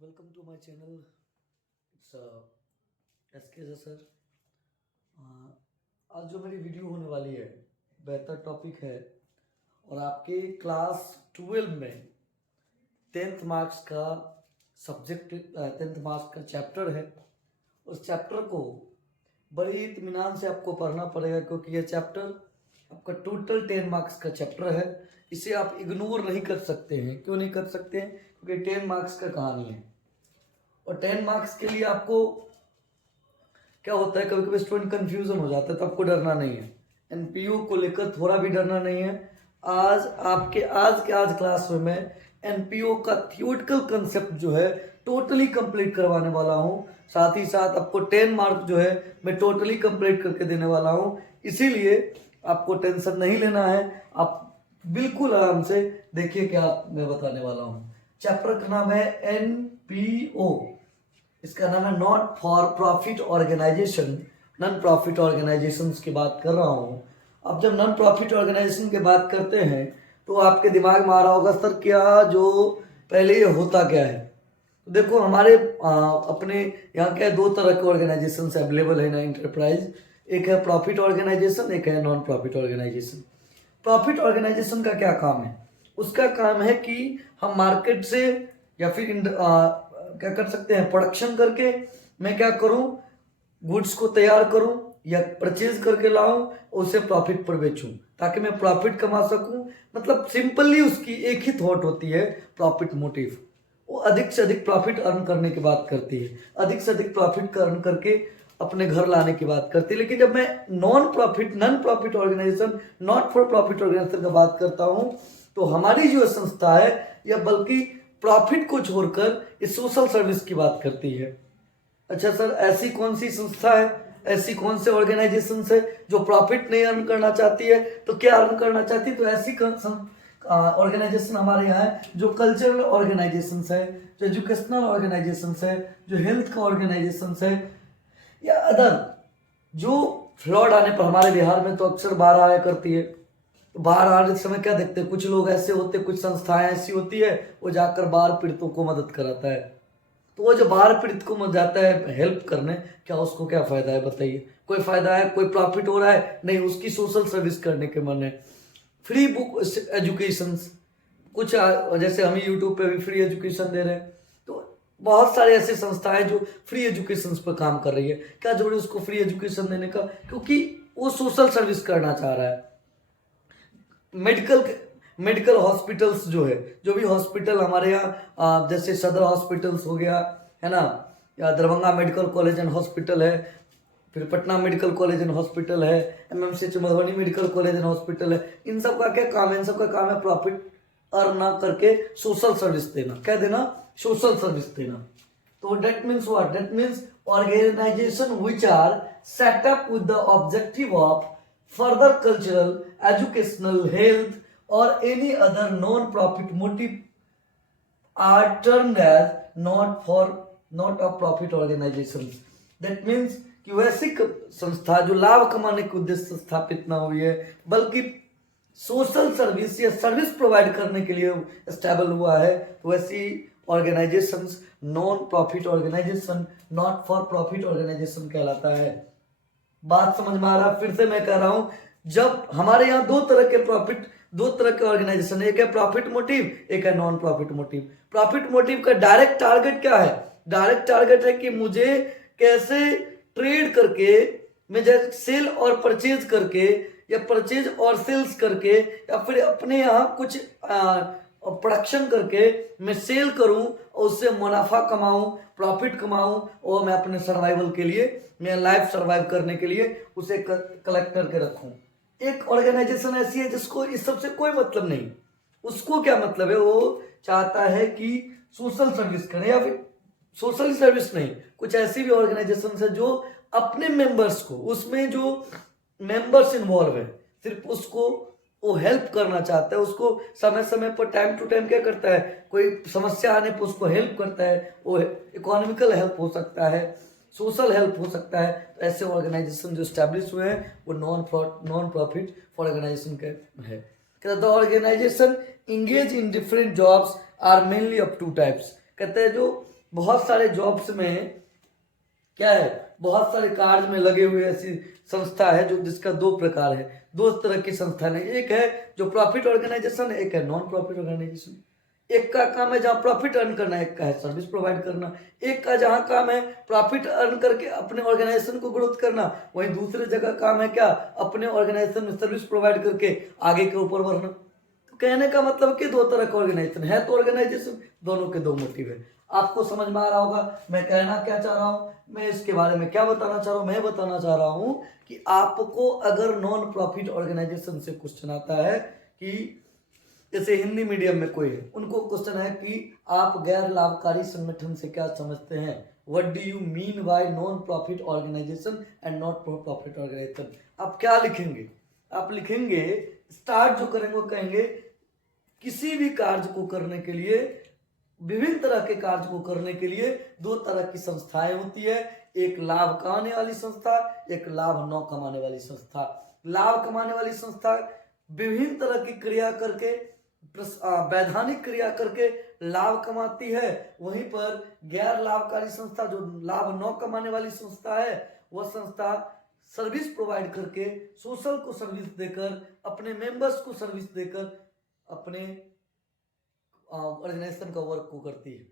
Welcome to my channel. It's SK sir. आज जो मेरी वीडियो होने वाली है बेहतर टॉपिक है और आपके क्लास 12 में 10th मार्क्स का सब्जेक्ट 10th मार्क्स का चैप्टर है। उस चैप्टर को बड़ी इत्मीनान से आपको पढ़ना पड़ेगा क्योंकि यह चैप्टर आपका टोटल 10 मार्क्स का चैप्टर है। इसे आप इग्नोर नहीं कर सकते हैं। क्यों नहीं कर सकते हैं? क्योंकि 10 मार्क्स का कहानी है और 10 मार्क्स के लिए आपको क्या होता है, कभी कभी स्टूडेंट कंफ्यूजन हो जाता है, तो आपको डरना नहीं है। एनपीयू को लेकर थोड़ा भी डरना नहीं है। आज क्लास में मैं एनपीयू का थियोरिटिकल कंसेप्ट जो है टोटली कंप्लीट करवाने वाला हूँ। साथ ही साथ आपको 10 मार्क जो है मैं टोटली कंप्लीट करके देने वाला हूँ। इसीलिए आपको टेंशन नहीं लेना है। आप बिल्कुल आराम से देखिए क्या मैं बताने वाला हूँ। चैप्टर का नाम है एनपीओ। इसका नाम है not for profit organisation. Non profit organisation की बात कर रहा हूँ। अब जब नॉन प्रॉफिट ऑर्गेनाइजेशन की बात करते हैं तो आपके दिमाग में आ रहा होगा सर क्या जो पहले ये होता क्या है। तो देखो हमारे अपने यहाँ क्या है, दो तरह के ऑर्गेनाइजेशन अवेलेबल है ना इंटरप्राइज। एक है प्रॉफिट ऑर्गेनाइजेशन, एक है non profit organisation. Profit organisation का क्या काम है? उसका काम है कि हम मार्केट से या फिर क्या कर सकते हैं, प्रोडक्शन करके मैं क्या करूं, गुड्स को तैयार करूं या परचेज करके लाऊं और उसे प्रॉफिट पर बेचूं ताकि मैं प्रॉफिट कमा सकूं। मतलब सिंपली उसकी एक ही थॉट होती है, प्रॉफिट मोटिव। वो अधिक से अधिक प्रॉफिट अर्न करने की बात करती है, अधिक से अधिक प्रॉफिट अर्न करके अपने घर लाने की बात करती है। लेकिन जब मैं non profit organisation, not for profit organisation की बात करता हूं तो हमारी जो संस्था है यह बल्कि प्रॉफिट को छोड़कर इस सोशल सर्विस की बात करती है। अच्छा सर, ऐसी कौन सी संस्था है, ऐसी कौन से ऑर्गेनाइजेशन है जो प्रॉफिट नहीं अर्न करना चाहती है? तो क्या अर्न करना चाहती है? तो ऐसी ऑर्गेनाइजेशन हमारे यहाँ है जो कल्चरल ऑर्गेनाइजेशन है, जो एजुकेशनल ऑर्गेनाइजेशन है, जो हेल्थ का ऑर्गेनाइजेशन है या अदर। जो फ्लड आने पर हमारे बिहार में तो अक्सर बाढ़ आया करती है। बाढ़ आने के समय क्या देखते हैं, कुछ लोग ऐसे होते, कुछ संस्थाएं ऐसी होती है वो जाकर बाढ़ पीड़ितों को मदद कराता है। तो वो जो बाढ़ पीड़ित को जाता है हेल्प करने, क्या उसको क्या फायदा है बताइए? कोई फायदा है? कोई प्रॉफिट हो रहा है? नहीं, उसकी सोशल सर्विस करने के मन है। फ्री बुक एजुकेशन, कुछ जैसे हम यूट्यूब पे भी फ्री एजुकेशन दे रहे हैं। तो बहुत सारे ऐसे संस्थाएं जो फ्री एजुकेशन पर काम कर रही है। क्या जरूरी उसको फ्री एजुकेशन देने का? क्योंकि वो सोशल सर्विस करना चाह रहा है। मेडिकल हॉस्पिटल्स जो है, जो भी हॉस्पिटल हमारे यहाँ जैसे सदर हॉस्पिटल्स हो गया है ना, या Darbhanga medical college and hospital है, फिर Patna medical college and hospital है, MMCH Madhubani medical college and hospital है। इन सब का क्या काम है? इन सब का काम है प्रॉफिट अर्न ना करके सोशल सर्विस देना। क्या देना? सोशल सर्विस देना। तो that means what? That means organisation which are set up with the objective of further cultural, educational, health or any other non-profit motive are termed as not a profit organizations. That means कि वैसी संस्था जो लाभ कमाने के उद्देश्य से स्थापित ना हुई है बल्कि सोशल सर्विस या सर्विस प्रोवाइड करने के लिए स्टेबल हुआ है, तो वैसी organisations non profit organisation, not for profit organisation कहलाता है। बात समझ में आ रहा? फिर से मैं कह रहा हूं, जब हमारे यहाँ दो तरह के ऑर्गेनाइजेशन है, एक है प्रॉफिट मोटिव, एक है non profit motive. Profit motive का डायरेक्ट टारगेट क्या है? डायरेक्ट टारगेट है कि मुझे कैसे ट्रेड करके, मैं जैसे सेल और परचेज करके या परचेज और सेल्स करके या फिर अपने यहाँ कुछ प्रोडक्शन करके मैं सेल करूं और उससे मुनाफा कमाऊं, प्रॉफिट कमाऊं और मैं अपने सर्वाइवल के लिए, मैं लाइफ सर्वाइव करने के लिए उसे कलेक्ट करके रखूं। एक ऑर्गेनाइजेशन ऐसी है जिसको इस सबसे कोई मतलब नहीं। उसको क्या मतलब है? वो चाहता है कि सोशल सर्विस करें, या फिर सोशल सर्विस नहीं, कुछ ऐसी भी ऑर्गेनाइजेशन है जो अपने मेंबर्स को, उसमें जो मेंबर्स इन्वॉल्व है सिर्फ उसको वो हेल्प करना चाहता है। उसको समय समय पर टाइम टू टाइम क्या करता है, कोई समस्या आने पर उसको हेल्प करता है। वो इकोनॉमिकल हेल्प हो सकता है, सोशल हेल्प हो सकता है। तो ऐसे ऑर्गेनाइजेशन जो स्टैब्लिश हुए हैं वो नॉन प्रॉफिट ऑर्गेनाइजेशन के है। The organisation engage in different jobs are mainly of two types. कहते हैं जो बहुत सारे जॉब्स में क्या है, बहुत सारे कार्य में लगे हुए ऐसी संस्था है जो जिसका दो प्रकार है, दो तरह की संस्था है। एक है जो प्रॉफिट ऑर्गेनाइजेशन, एक है नॉन प्रॉफिट ऑर्गेनाइजेशन। एक का काम है जहाँ प्रॉफिट अर्न करना, एक का है सर्विस प्रोवाइड करना। एक का जहाँ काम है प्रॉफिट अर्न करके अपने ऑर्गेनाइजेशन को ग्रोथ करना, वहीं दूसरे जगह काम है क्या, अपने ऑर्गेनाइजेशन में सर्विस प्रोवाइड करके आगे के ऊपर बढ़ना। तो कहने का मतलब कि दो तरह का ऑर्गेनाइजेशन है, तो ऑर्गेनाइजेशन दोनों के दो मोटिव है। आपको समझ में आ रहा होगा मैं कहना क्या चाह रहा हूँ, मैं इसके बारे में क्या बताना चाह रहा हूँ। मैं बताना चाह रहा हूँ कि आपको अगर नॉन प्रॉफिट ऑर्गेनाइजेशन से क्वेश्चन आता है कि जैसे हिंदी मीडियम में कोई है, उनको क्वेश्चन है कि आप गैर लाभकारी संगठन से क्या समझते हैं, what do you mean by non profit organisation and not profit organisation. आप क्या लिखेंगे, आप लिखेंगे, स्टार्ट जो करेंगे वो कहेंगे किसी भी कार्य को करने के लिए, विभिन्न तरह के कार्य को करने के लिए दो तरह की संस्थाएं होती है, एक लाभ कमाने वाली संस्था, एक लाभ न कमाने वाली संस्था। लाभ कमाने वाली संस्था विभिन्न तरह की क्रिया करके, वैधानिक क्रिया करके लाभ कमाती है, वहीं पर गैर लाभकारी संस्था जो लाभ न कमाने वाली संस्था है, वह संस्था सर्विस प्रोवाइड करके, सोशल को सर्विस देकर, अपने मेंबर्स को सर्विस देकर अपने ऑर्गेनाइजेशन का वर्क को करती है।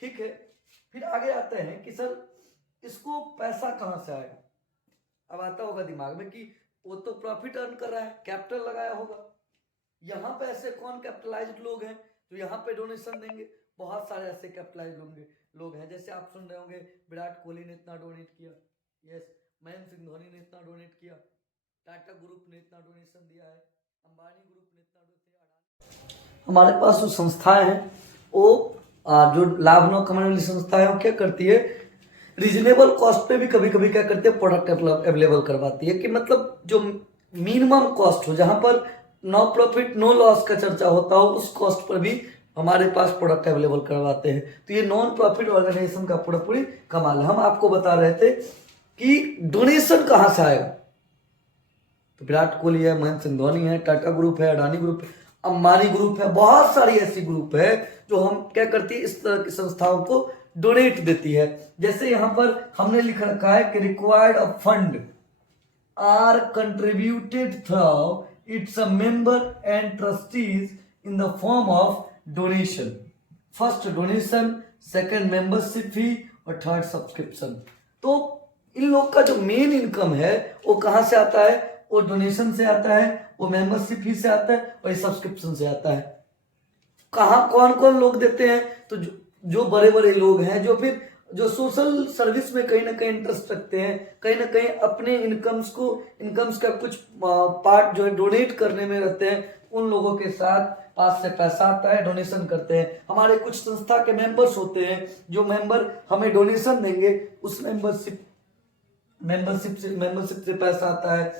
ठीक है, फिर आगे आते हैं कि सर इसको पैसा कहां से आएगा। अब आता होगा दिमाग में कि वो तो प्रॉफिट अर्न कर रहा है, कैपिटल लगाया होगा। यहाँ पे ऐसे कौन कैपिटलाइज्ड लोग हैं जो यहाँ पे डोनेशन देंगे, बहुत सारे ऐसे कैपिटलाइज्ड लोग हैं। जैसे आप सुन रहे होंगे विराट कोहली ने इतना डोनेट किया, यस, महेंद्र सिंह धोनी ने इतना डोनेट किया, टाटा ग्रुप ने इतना डोनेशन दिया है, अंबानी ग्रुप ने इतना डोनेट दिया। हमारे पास जो संस्थाएं हैं वो जो लाभ न कमाने वाली संस्था है वो क्या करती है, रीजनेबल कॉस्ट पे भी कभी कभी क्या करती है, प्रोडक्ट अवेलेबल करवाती है। कि मतलब जो मिनिमम कॉस्ट हो, जहां पर नो प्रॉफिट नो लॉस का चर्चा होता हो, उस कॉस्ट पर भी हमारे पास प्रोडक्ट अवेलेबल करवाते हैं। तो ये नॉन प्रॉफिट ऑर्गेनाइजेशन का पूरी कमाल है। हम आपको बता रहे थे कि डोनेशन कहां से आएगा, तो विराट कोहली है, महेंद्र सिंह धोनी है, टाटा ग्रुप है, अडानी ग्रुप है, अंबानी ग्रुप है, बहुत सारी ऐसी ग्रुप है जो हम क्या करती है, इस तरह की संस्थाओं को डोनेट देती है। जैसे यहां पर हमने लिख रखा है कि required a fund are contributed through its a member and trustees in the form of donation. First donation, second membership fee और थर्ड सब्सक्रिप्शन। तो इन लोग का जो मेन इनकम है वो कहां से आता है, वो डोनेशन से आता है, वो मेंबरशिप फी से आता है और सब्सक्रिप्शन से आता है। कहां कौन कौन लोग देते हैं, तो जो बड़े बड़े लोग हैं, जो फिर जो सोशल सर्विस में कहीं ना कहीं इंटरेस्ट रखते हैं, कहीं ना कहीं अपने इनकम्स का कुछ पार्ट जो है डोनेट करने में रहते हैं, उन लोगों के साथ पास से पैसा आता है, डोनेशन करते हैं। हमारे कुछ संस्था के मेंबर्स होते हैं, जो मेंबर हमें डोनेशन देंगे, उस मेंबरशिप से पैसा आता है।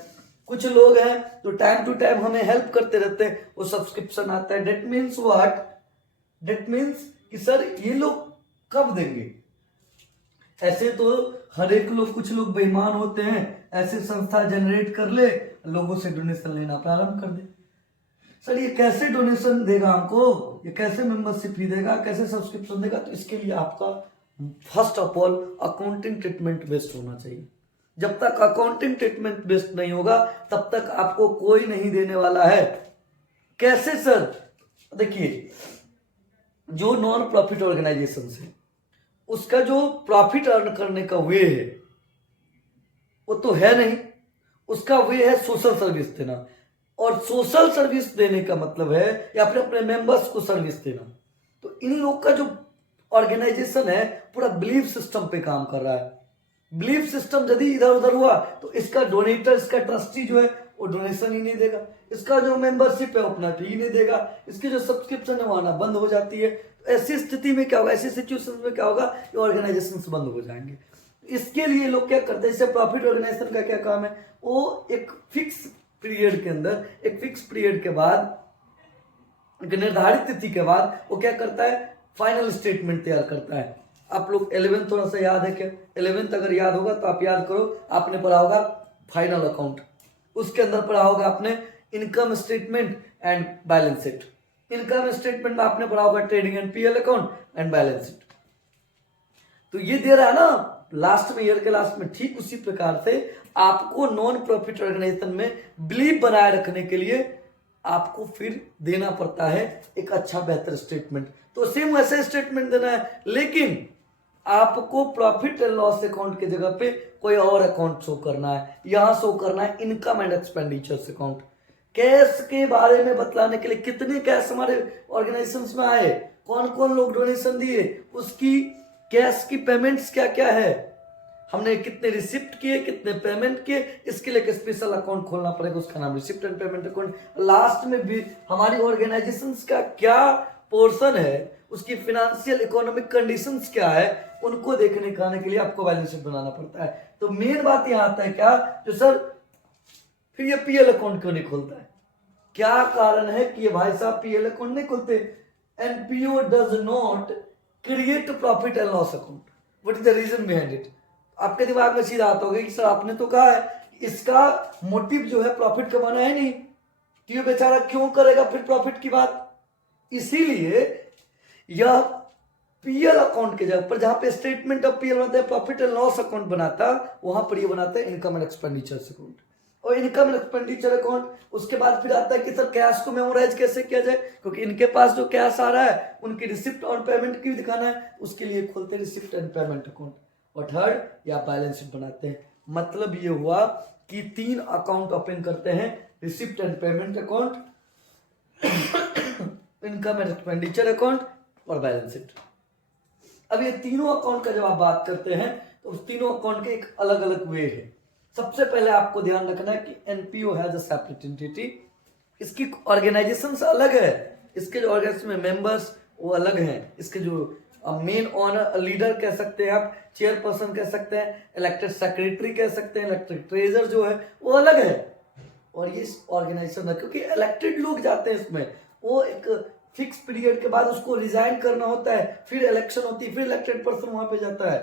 कुछ लोग हैं तो टाइम टू टाइम हमें हेल्प करते रहते हैं, वो सब्सक्रिप्शन आता है। Date means what, that means कि सर ये लोग कब देंगे। ऐसे तो हर एक लोग, कुछ लोग बेईमान होते हैं, ऐसे संस्था जनरेट कर ले, लोगों से डोनेशन लेना प्रारंभ कर दे। सर ये कैसे डोनेशन देगा हमको, ये कैसे मेंबरशिप फी देगा, कैसे सब्सक्रिप्शन देगा। तो इसके लिए आपका first of all accounting treatment based होना चाहिए। जब तक अकाउंटिंग ट्रीटमेंट बेस्ड नहीं होगा तब तक आपको कोई नहीं देने वाला है। कैसे सर, देखिए जो नॉन प्रॉफिट ऑर्गेनाइजेशन है उसका जो प्रॉफिट अर्न करने का वे है वो तो है नहीं, उसका वे है सोशल सर्विस देना। और सोशल सर्विस देने का मतलब है या फिर अपने मेंबर्स को सर्विस देना। तो इन लोग का जो ऑर्गेनाइजेशन है पूरा बिलीफ सिस्टम पे काम कर रहा है। बिलीफ सिस्टम यदि इधर उधर हुआ तो इसका डोनेटर, इसका ट्रस्टी जो है वो डोनेशन ही नहीं देगा, इसका जो मेंबरशिप है वो अपना फी नहीं देगा, इसकी जो सब्सक्रिप्शन है वो आना बंद हो जाती है। तो ऐसी स्थिति में क्या होगा, ऐसी सिचुएशन में क्या होगा, ये ऑर्गेनाइजेशन बंद हो जाएंगे। इसके लिए लोग क्या करते हैं, जैसे प्रॉफिट ऑर्गेनाइजेशन का क्या काम है, वो एक फिक्स पीरियड के अंदर, एक फिक्स पीरियड के बाद, एक निर्धारित तिथि के बाद वो क्या करता है, फाइनल स्टेटमेंट तैयार करता है। आप लोग 11th थोड़ा सा याद है क्या, 11th अगर याद होगा तो आप याद करो, आपने पढ़ा होगा फाइनल अकाउंट, उसके अंदर पढ़ा होगा आपने income statement and balance sheet. Income statement में आपने पढ़ा होगा trading and PL account and balance sheet. तो ये दे रहा है ना लास्ट में, ईयर के लास्ट में। ठीक उसी प्रकार से आपको नॉन प्रॉफिट ऑर्गेनाइजेशन में बिलीव बनाए रखने के लिए आपको फिर देना पड़ता है एक अच्छा बेहतर स्टेटमेंट। तो सेम वैसे स्टेटमेंट देना है, लेकिन आपको प्रॉफिट एंड लॉस अकाउंट की जगह पे कोई और अकाउंट शो करना है। यहां शो करना है income and expenditures account. Cash के बारे में बतलाने के लिए कितने कैश हमारे ऑर्गेनाइजेशंस में आए, कौन कौन लोग डोनेशन दिए, उसकी कैश की पेमेंट्स क्या क्या है, हमने कितने रिसिप्ट किए, कितने पेमेंट किए, इसके लिए एक स्पेशल अकाउंट खोलना पड़ेगा, उसका नाम receipt and payment account. Last में भी हमारी ऑर्गेनाइजेशंस का क्या पोर्शन है, उसकी फाइनेंशियल इकोनॉमिक कंडीशंस क्या है, उनको देखने कराने के लिए आपको बैलेंस शीट बनाना पड़ता है। तो मेन बात यहां आता है क्या, जो सर फिर ये पीएल अकाउंट क्यों नहीं खोलता है, क्या कारण है कि ये भाई साहब पीएल अकाउंट नहीं खोलते। NPO does not create profit and loss account. What is the reason behind it. आपके दिमाग में सीधा आता होगा कि सर आपने तो कहा है इसका मोटिव जो है प्रॉफिट कमाना है नहीं, कि ये बेचारा क्यों करेगा फिर प्रॉफिट की बात। इसीलिए यह पीएल अकाउंट के जगह पर, जहां पे स्टेटमेंट ऑफ पीएल बनता है, प्रॉफिट एंड लॉस अकाउंट बनाता, वहां पर ये बनाता है इनकम एंड एक्सपेंडिचर अकाउंट। और इनकम एंड एक्सपेंडिचर अकाउंट उसके बाद फिर आता है कि सर कैश को मेमोराइज कैसे किया जाए, क्योंकि इनके पास जो कैश आ रहा है उनकी रिसिप्ट और पेमेंट की भी दिखाना है, उसके लिए खोलते हैं रिसिप्ट एंड पेमेंट अकाउंट। और थर्ड या बैलेंस शीट बनाते हैं। मतलब ये हुआ कि 3 अकाउंट ओपन करते हैं, receipt and payment account, income and expenditure account और बैलेंस शीट। अब ये तीनों अकाउंट का जब आप बात करते हैं तो उस तीनों अकाउंट के एक अलग अलग वे है। सबसे पहले आपको ध्यान रखना है कि NPO has a separate entity, इसकी ऑर्गेनाइजेशन अलग है, इसके जो ऑर्गेनाइजेशन में मेंबर्स वो अलग हैं, इसके जो मेन ऑनर लीडर कह सकते हैं आप, चेयरपर्सन कह सकते हैं, इलेक्टेड सेक्रेटरी कह सकते हैं, इलेक्टेड ट्रेजर जो है वो अलग है। और ये ऑर्गेनाइजेशन है क्योंकि इलेक्टेड लोग जाते हैं इसमें, वो एक फिक्स पीरियड के बाद उसको रिजाइन करना होता है, फिर इलेक्शन होती है, फिर इलेक्टेड पर्सन वहां पे जाता है।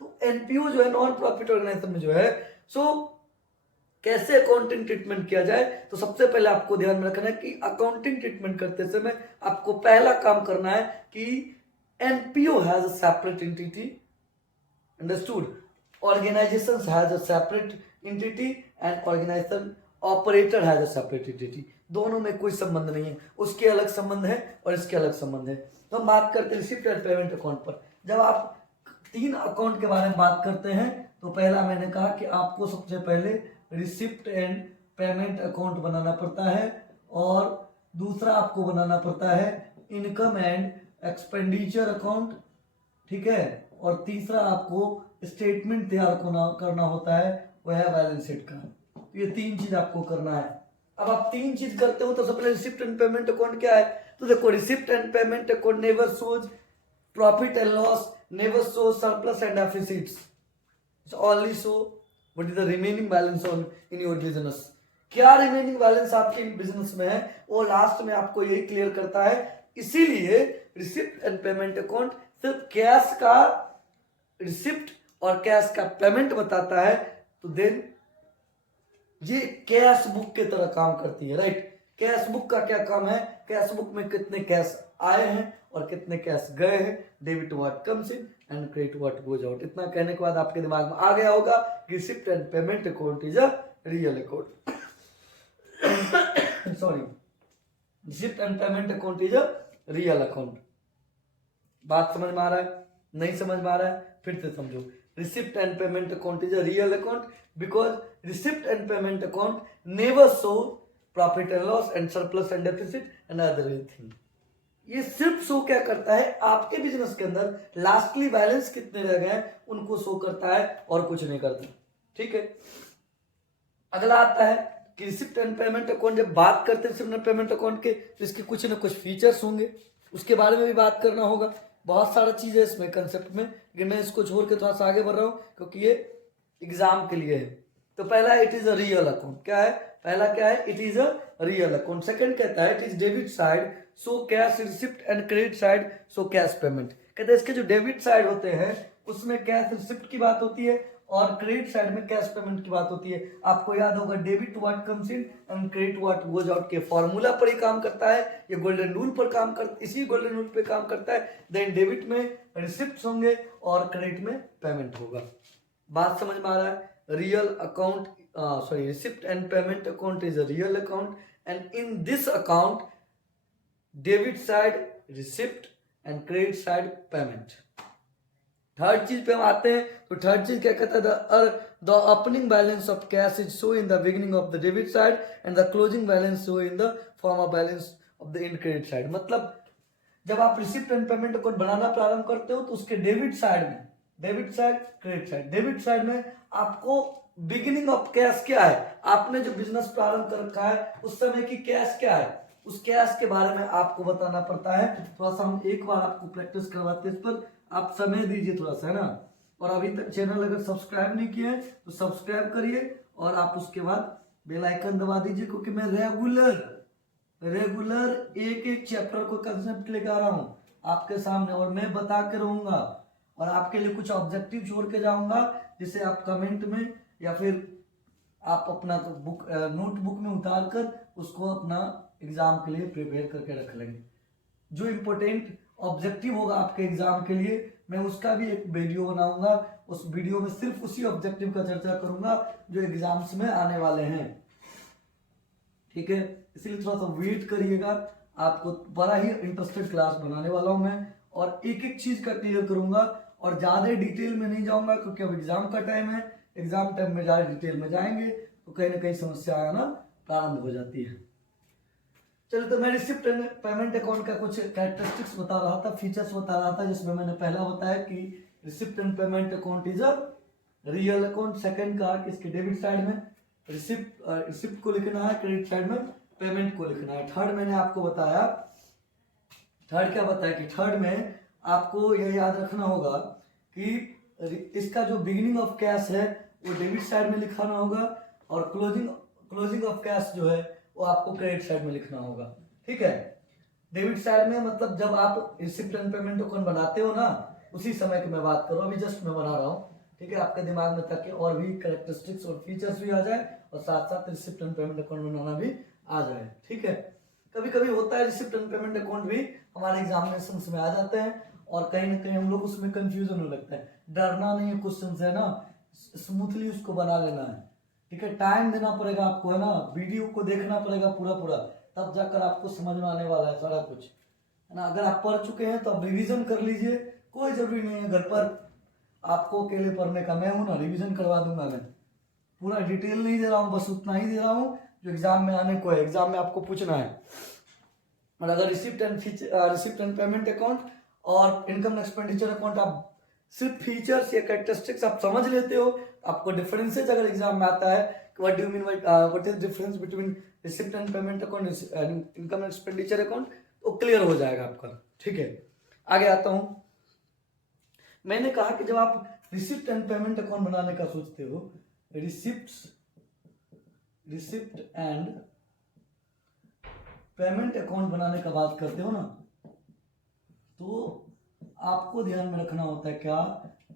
तो एनपीओ जो है नॉन प्रॉफिट ऑर्गेनाइजेशन में जो है सो कैसे अकाउंटिंग ट्रीटमेंट किया जाए, तो सबसे पहले आपको ध्यान में रखना है कि अकाउंटिंग ट्रीटमेंट करते समय आपको पहला काम करना है कि NPO has a separate entity, understood, organisations has a separate entity and organisation operator has a separate entity. दोनों में कोई संबंध नहीं है, उसके अलग संबंध है और इसके अलग संबंध है। तो हम बात करते हैं रिसिप्ट एंड पेमेंट अकाउंट पर। जब आप 3 अकाउंट के बारे में बात करते हैं तो पहला मैंने कहा कि आपको सबसे पहले रिसिप्ट एंड पेमेंट अकाउंट बनाना पड़ता है, और दूसरा आपको बनाना पड़ता है इनकम एंड एक्सपेंडिचर अकाउंट, ठीक है, और तीसरा आपको स्टेटमेंट तैयार करना होता है, वह है बैलेंस शीट का। तो ये 3 चीज आपको करना है। अब आप 3 चीज करते हो तो सबसे पहले रिसिप्ट एंड पेमेंट अकाउंट क्या है, तो देखो receipt and payment account never shows profit and loss, never shows surplus and deficits, only show what is the remaining balance on in your business. क्या रिमेनिंग बैलेंस आपके business में है वो last में आपको यही क्लियर करता है। इसीलिए रिसिप्ट एंड पेमेंट अकाउंट सिर्फ कैश का रिसिप्ट और कैश का पेमेंट बताता है। तो देन ये कैश बुक की तरह काम करती है, राइट। कैश बुक का क्या काम है, कैश बुक में कितने कैश आए हैं और कितने कैश गए हैं, debit what comes in and credit what goes out. इतना कहने के बाद आपके दिमाग में आ गया होगा receipt and payment account is a real account. Sorry, receipt and payment account is a real account. बात समझ में आ रहा है, नहीं समझ में आ रहा है, फिर से समझो। Receipt and payment account is a real account because receipt and payment account never show profit and loss and surplus and deficit and other anything. ये सिर्फ शो क्या करता है, आपके बिजनेस के अंदर लास्टली बैलेंस कितने रह गए उनको शो करता है और कुछ नहीं करता, ठीक है। अगला आता है कि रिसिप्ट एंड पेमेंट अकाउंट। जब बात करते हैं रिसिप्ट एंड पेमेंट अकाउंट के तो इसके कुछ ना कुछ फीचर्स होंगे, उसके बारे में भी बात करना होगा। बहुत सारा चीज है इसमें कंसेप्ट में, लेकिन मैं इसको छोड़ के थोड़ा सा आगे बढ़ रहा हूँ क्योंकि ये एग्जाम के लिए है। तो पहला it is a real account, क्या है, पहला क्या है, it is a real account. Second कहता है it is debit side so cash receipt and credit side so cash payment. कहते हैं इसके जो डेबिट साइड होते हैं उसमें कैश रिसिप्ट की बात होती है और क्रेडिट साइड में कैश पेमेंट की बात होती है। आपको याद होगा debit what comes in and credit what goes out के फॉर्मूला पर ही काम करता है, ये गोल्डन रूल पर काम करता, इसी गोल्डन रूल पे काम करता है। देन डेबिट में रिसिप्ट होंगे और क्रेडिट में पेमेंट होगा। बात समझ में आ रहा है? Real account receipt and payment account is a real account and in this account debit side receipt and credit side payment. Third चीज पे हम आते हैं, तो थर्ड चीज क्या कहता है? The opening balance of cash is show in the beginning of the debit side and the closing balance show in the form of balance of the in credit side. मतलब जब आप रिसिप्ट एंड पेमेंट अकाउंट बनाना प्रारंभ करते हो तो उसके debit side में, debit side credit side, debit side में आपको बिगिनिंग ऑफ कैश क्या है, आपने जो बिजनेस प्रारंभ कर रखा है उस समय की कैश क्या है, उस कैश के बारे में आपको बताना पड़ता है। थोड़ा सा हम एक बार आपको प्रैक्टिस करवाते हैं इस पर, आप समय दीजिए थोड़ा सा, है ना। और अभी तक चैनल अगर सब्सक्राइब नहीं किए हैं तो सब्सक्राइब करिए और आप उसके बाद बेल आइकन दबा दीजिए, क्योंकि मैं रेगुलर एक एक चैप्टर को कंसेप्ट लेकर आ रहा हूं आपके सामने और मैं बता के रहूंगा और आपके लिए कुछ ऑब्जेक्टिव छोड़ के जाऊंगा, जिसे आप कमेंट में या फिर आप अपना बुक नोटबुक में उतार कर उसको अपना एग्जाम के लिए प्रिपेयर करके रख लेंगे। जो इम्पोर्टेंट ऑब्जेक्टिव होगा आपके एग्जाम के लिए मैं उसका भी एक वीडियो बनाऊंगा, उस वीडियो में सिर्फ उसी ऑब्जेक्टिव का चर्चा करूंगा जो एग्जाम्स में आने वाले हैं, ठीक है। इसलिए थोड़ा सा वेट करिएगा, आपको बड़ा ही इंटरेस्टेड क्लास बनाने वाला हूं मैं और एक एक चीज का क्लियर करूंगा और ज्यादा डिटेल में नहीं जाऊंगा, क्योंकि अब एग्जाम का टाइम है। एग्जाम टाइम में ज्यादा डिटेल में जाएंगे तो कहीं ना कहीं समस्या आना प्रारंभ हो जाती है। चलो, तो मैं रिसिप्ट एंड पेमेंट अकाउंट का कुछ कैरेक्टरिस्टिक्स बता रहा था, फीचर्स बता रहा था, जिसमें मैंने पहला बताया कि receipt and payment account is a real account. Second कहा कि इसके डेबिट साइड में रिसिप्ट को लिखना है, क्रेडिट साइड में पेमेंट को लिखना है। थर्ड मैंने आपको बताया, थर्ड क्या बताया कि थर्ड में आपको यह याद रखना होगा कि इसका जो बिगिनिंग ऑफ कैश है वो डेबिट साइड में लिखाना होगा और क्लोजिंग ऑफ कैश जो है वो आपको क्रेडिट साइड में लिखना होगा, ठीक है। डेबिट साइड में मतलब जब आप रिसिप्ट एंड पेमेंट अकाउंट बनाते हो ना, उसी समय की मैं बात कर रहा हूँ, अभी जस्ट मैं बना रहा हूँ, ठीक है। आपके दिमाग में ताकि और भी कैरेक्टरिस्टिक्स और फीचर्स भी आ जाए और साथ साथ रिसिप्ट एंड पेमेंट अकाउंट बनाना भी आ जाए, ठीक है। कभी कभी होता है रिसिप्ट एंड पेमेंट अकाउंट भी हमारे एग्जामिनेशन में आ जाते हैं और कहीं ना कहीं हम लोग उसमें कंफ्यूजन होने लगता है। डरना नहीं है क्वेश्चन से, ना, स्मूथली उसको बना लेना है, ठीक है। टाइम देना पड़ेगा आपको, है ना, वीडियो को देखना पड़ेगा पूरा, तब जाकर आपको समझ में आने वाला है सारा कुछ, है ना। अगर आप पढ़ चुके हैं तो आप रिवीजन कर लीजिए, कोई जरूरी नहीं है घर पर आपको अकेले पढ़ने का, मैं हूं ना, रिवीजन करवा दूंगा मैं। पूरा डिटेल नहीं दे रहा हूँ, बस उतना ही दे रहा हूँ जो एग्जाम में आने को है, एग्जाम में आपको पूछना है। और अगर रिसिप्ट एंड पेमेंट अकाउंट और इनकम एक्सपेंडिचर अकाउंट आप सिर्फ फीचर्स या कैरेक्टरिस्टिक्स आप समझ लेते हो, आपको डिफरेंसेस अगर एग्जाम में आता है what do you mean what is difference between receipt and payment account and income expenditure account, तो क्लियर हो जाएगा आपका, ठीक है। आगे आता हूं, मैंने कहा कि जब आप रिसिप्ट एंड पेमेंट अकाउंट बनाने का सोचते हो, रिसिप्ट एंड पेमेंट अकाउंट बनाने का बात करते हो ना, तो आपको ध्यान में रखना होता है क्या,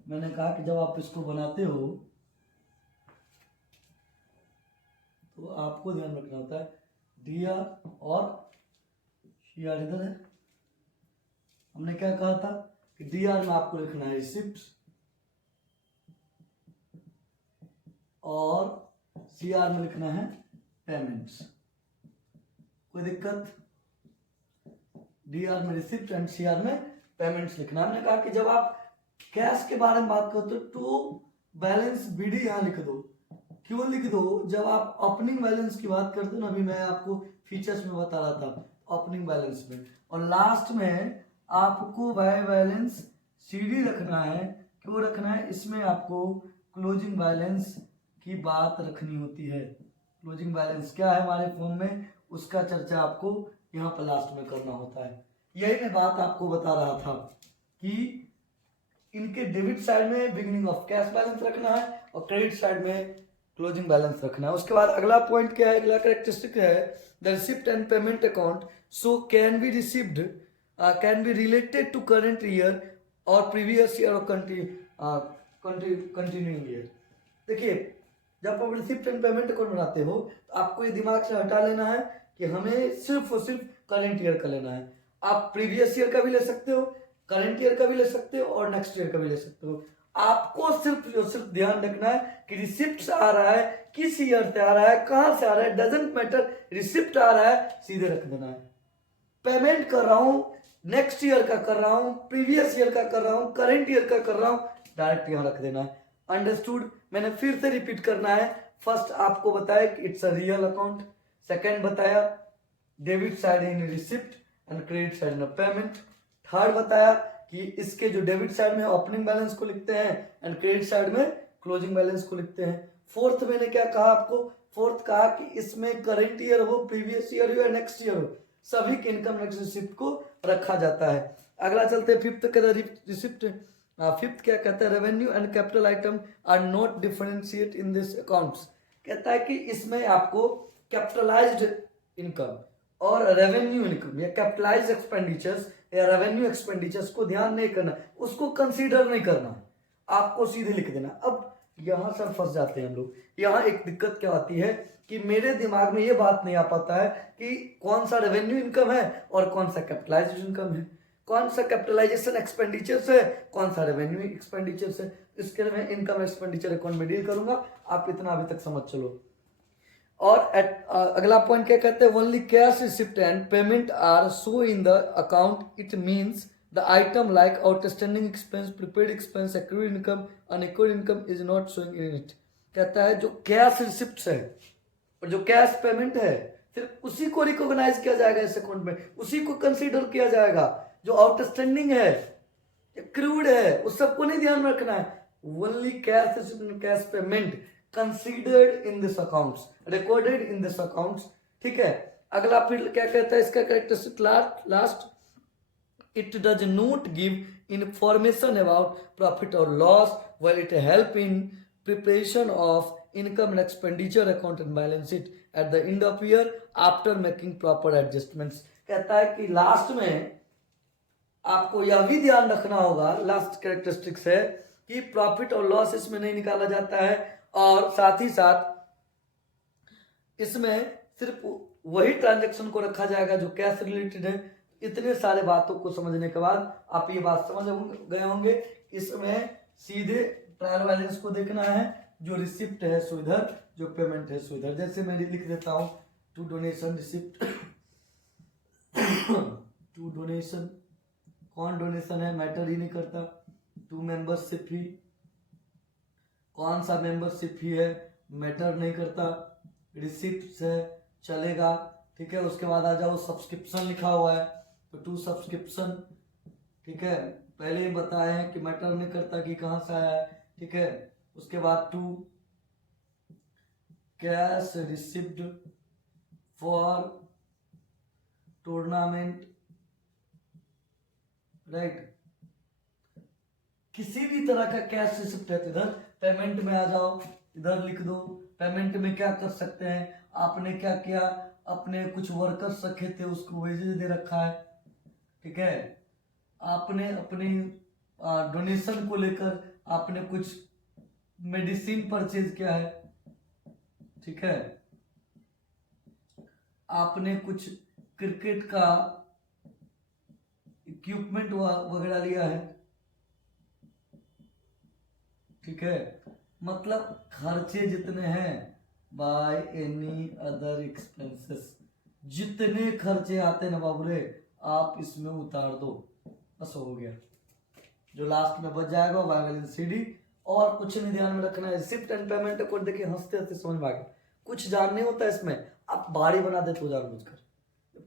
मैंने कहा कि जब आप इसको बनाते हो तो आपको ध्यान रखना होता है डीआर और सीआर इधर है। हमने क्या कहा था कि डीआर में आपको लिखना है रिसिप्ट और सीआर में लिखना है पेमेंट्स। कोई दिक्कत? डीआर में रिसिप्ट एंड सीआर में पेमेंट्स लिखना। हमने कहा कि जब आप कैश के बारे में बात करते हो तो बैलेंस बीडी यहां लिख दो। क्यों लिख दो? जब आप ओपनिंग बैलेंस की बात करते हो ना, अभी मैं आपको फीचर्स में बता रहा था ओपनिंग बैलेंस में, और लास्ट में आपको वाई बैलेंस सीडी रखना है। क्यों रखना है? इसमें आपको क्लोजिंग बैलेंस की बात रखनी होती है। क्लोजिंग बैलेंस क्या है हमारे फॉर्म में, उसका चर्चा आपको यहाँ पर लास्ट में करना होता है। यही मैं बात आपको बता रहा था कि इनके डेबिट साइड में बिगिनिंग ऑफ कैश बैलेंस रखना है और क्रेडिट साइड में क्लोजिंग बैलेंस रखना है। उसके बाद अगला पॉइंट क्या है, अगला कैरेक्टरिस्टिक है the receipt and payment account so can be received can be related to current year और प्रीवियस ईयर और कंटिन्यूइंग ईयर। देखिए जब आप रिसिप्ट एंड पेमेंट अकाउंट बनाते हो तो आपको ये दिमाग से हटा लेना है कि हमें सिर्फ और सिर्फ करंट ईयर का लेना है। आप प्रीवियस ईयर का भी ले सकते हो, करंट ईयर का भी ले सकते हो और नेक्स्ट ईयर का भी ले सकते हो। आपको सिर्फ और सिर्फ ध्यान रखना है कि रिसिप्ट आ रहा है, किस ईयर से आ रहा है, कहां से आ रहा है, डजेंट मैटर, रिसिप्ट आ रहा है सीधे रख देना है। पेमेंट कर रहा हूं, नेक्स्ट ईयर का कर रहा हूं, प्रीवियस ईयर का कर रहा हूं, करंट ईयर का कर रहा हूं, डायरेक्ट यहां रख देना है। अंडरस्टूड? मैंने फिर से रिपीट करना है। फर्स्ट आपको बताया कि it's a real account, second बताया debit side in receipt and credit side in payment, third बताया कि इसके जो डेबिट साइड में ओपनिंग बैलेंस को लिखते हैं एंड क्रेडिट साइड में क्लोजिंग बैलेंस को लिखते हैं। फोर्थ मैंने क्या कहा आपको? फोर्थ कहा कि इसमें करंट ईयर हो, प्रीवियस ईयर हो या नेक्स्ट ईयर हो, सभी के इनकम टैक्स रिसिप्ट को रखा जाता है। अगला चलते हैं फिफ्थ के रिसिप्ट। फिफ्थ क्या कहता है? Revenue and capital item are not differentiate in this accounts. कहता है कि इसमें आपको कैपिटलाइज्ड इनकम और रेवेन्यू इनकम या कैपिटलाइज एक्सपेंडिचर्स या रेवेन्यू एक्सपेंडिचर्स को ध्यान नहीं करना, उसको कंसीडर नहीं करना, आपको सीधे लिख देना। अब यहां से फंस जाते हैं हम लोग। यहाँ एक दिक्कत क्या आती है कि मेरे दिमाग में ये बात नहीं आ पाता है कि कौन सा रेवेन्यू इनकम है और कौन सा कैपिटलाइज इनकम है, कौन सा कैपिटलाइजेशन एक्सपेंडिचर्स है, कौन सा रेवेन्यू एक्सपेंडिचर्स है। इसके लिए मैं इनकम एक्सपेंडिचर अकाउंट में डील करूंगा, आप इतना अभी तक समझ चलो। और अगला पॉइंट क्या कहते हैं? Only cash receipt and payment are show in the account. It means the item like outstanding expense, prepaid expense, accrued income, unaccrued income is not showing in it. कहता है जो कैश रिसिप्ट है और जो cash payment है सिर्फ उसी को रिकॉग्नाइज किया जाएगा इस अकाउंट में, उसी को कंसीडर किया जाएगा। जो आउटस्टैंडिंग है, एक्रूड है, उस सबको नहीं ध्यान रखना है। Only cash receipt and cash payment considered in this accounts, recorded in this accounts. ठीक है। अगला फिर क्या कहता है इसका characteristic last, it does not give information about profit और loss while it help in preparation of income and expenditure account and balance sheet at the end of year after making proper adjustments. कहता है कि last में आपको यह भी ध्यान रखना होगा, लास्ट कैरेक्टरिस्टिक्स है कि प्रॉफिट और लॉस इसमें नहीं निकाला जाता है और साथ ही साथ इसमें सिर्फ वही ट्रांजैक्शन को रखा जाएगा जो कैश रिलेटेड है। इतने सारे बातों को समझने के बाद आप ये बात समझ गए होंगे। इसमें सीधे ट्रायल बैलेंस को देखना है, जो रिसिप्ट है सो इधर, जो पेमेंट है सो इधर। जैसे मैं लिख देता हूं to donation receipt to donation, कौन डोनेशन है मैटर ही नहीं करता, टू मेंबरशिप ही, कौन सा मेंबरशिप ही है मैटर नहीं करता, रिसिप्ट है चलेगा। ठीक है। उसके बाद आ जाओ सब्सक्रिप्शन लिखा हुआ है तो टू सब्सक्रिप्शन। ठीक है, पहले ही बताए हैं कि मैटर नहीं करता कि कहां से आया है। ठीक है। उसके बाद to cash received for tournament, right. किसी भी तरह का कैश रिसिप्ट है तो इधर पेमेंट में आ जाओ, इधर लिख दो पेमेंट में क्या कर सकते हैं। आपने क्या किया, अपने कुछ वर्कर्स रखे थे उसको वेजेस दे रखा है। ठीक है। आपने अपनी डोनेशन को लेकर आपने कुछ मेडिसिन परचेज किया है। ठीक है। आपने कुछ क्रिकेट का इक्विपमेंट वगैरह लिया है। ठीक है। मतलब खर्चे जितने हैं बाय एनी अदर एक्सपेंसेस, जितने खर्चे आते हैं ना बाबूरे आप इसमें उतार दो, बस हो गया। जो लास्ट में बच जाएगा बैलेंस सीडी, और कुछ नहीं ध्यान में रखना है। रिसिप्ट एंड पेमेंट अकाउंट देखिए हंसते हंसते समझ में आ गया, कुछ जानने होता है इसमें, आप बाहरी बना देते हो जानबूझकर,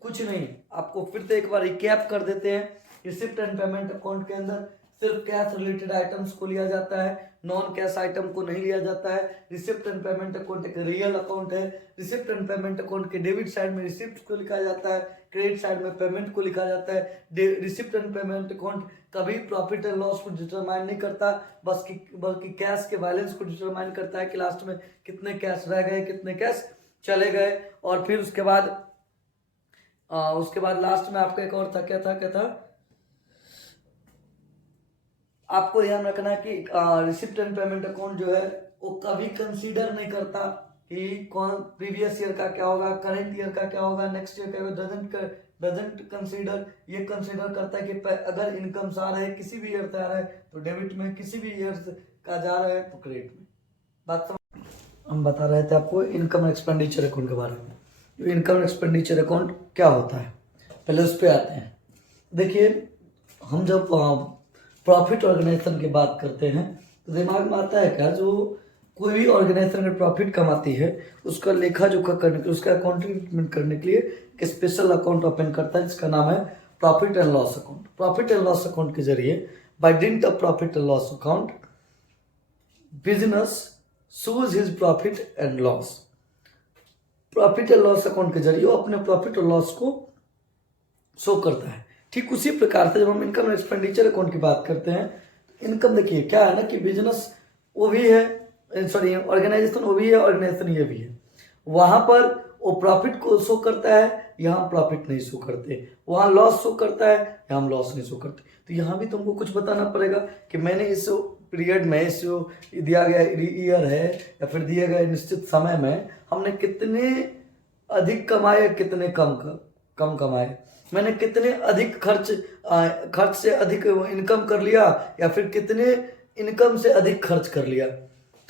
कुछ नहीं। आपको फिर से एक बार रिकैप कर देते हैं। रिसिप्ट एंड पेमेंट अकाउंट के अंदर सिर्फ कैश रिलेटेड आइटम्स को लिया जाता है, नॉन कैश आइटम को नहीं लिया जाता है। रिसिप्ट एंड पेमेंट अकाउंट एक रियल अकाउंट है। रिसिप्ट एंड पेमेंट अकाउंट के डेबिट साइड में रिसिप्ट को लिखा जाता है, क्रेडिट साइड में पेमेंट को लिखा जाता है। रिसिप्ट एंड पेमेंट अकाउंट कभी प्रॉफिट एंड लॉस को डिटरमाइन नहीं करता, बल्कि कैश के बैलेंस को डिटरमाइन करता है कि लास्ट में कितने कैश रह गए, कितने कैश चले गए। और फिर उसके बाद लास्ट में आपका एक और था, क्या था आपको ध्यान रखना है कि रिसिप्ट एंड पेमेंट अकाउंट जो है वो कभी कंसीडर नहीं करता कि कौन प्रीवियस ईयर का क्या होगा, करंट ईयर का क्या होगा, नेक्स्ट ईयर का होगा, डजंट कंसीडर। ये कंसीडर करता है कि अगर इनकम्स आ रहे हैं किसी भी ईयर से आ रहा है तो डेबिट में, किसी भी ईयर का जा रहा है तो क्रेडिट में। बात समझ। हम बता रहे थे आपको इनकम एक्सपेंडिचर अकाउंट के बारे में। इनकम एक्सपेंडिचर अकाउंट क्या होता है, पहले उस पर आते हैं। देखिए, हम जब प्रॉफिट ऑर्गेनाइजेशन की बात करते हैं तो दिमाग में आता है क्या, जो कोई भी ऑर्गेनाइजेशन अगर प्रॉफिट कमाती है उसका लेखा जोखा करने के लिए, उसका अकाउंटिंग करने के लिए एक स्पेशल अकाउंट ओपन करता है जिसका नाम है profit and loss account. Profit and loss account के जरिए by dint of profit and loss account business shows his profit and loss. Profit and loss account के जरिए वो अपने प्रॉफिट और लॉस को शो करता है। ठीक उसी प्रकार से जब हम इनकम एक्सपेंडिचर अकाउंट की बात करते हैं, इनकम देखिए क्या है ना कि बिजनेस वो भी है, सॉरी ऑर्गेनाइजेशन वो भी है, ऑर्गेनाइजेशन ये भी है। वहां पर वो प्रॉफिट को शो करता है, यहाँ प्रॉफिट नहीं शो करते। वहां लॉस शो करता है, यहाँ हम लॉस नहीं शो करते। तो यहाँ भी तुमको कुछ बताना पड़ेगा कि मैंने इस पीरियड में, इस दिया गया ईयर है या फिर दिए गए निश्चित समय में हमने कितने अधिक कमाए, कितने कम कमाए, मैंने कितने अधिक खर्च से अधिक इनकम कर लिया या फिर कितने इनकम से अधिक खर्च कर लिया।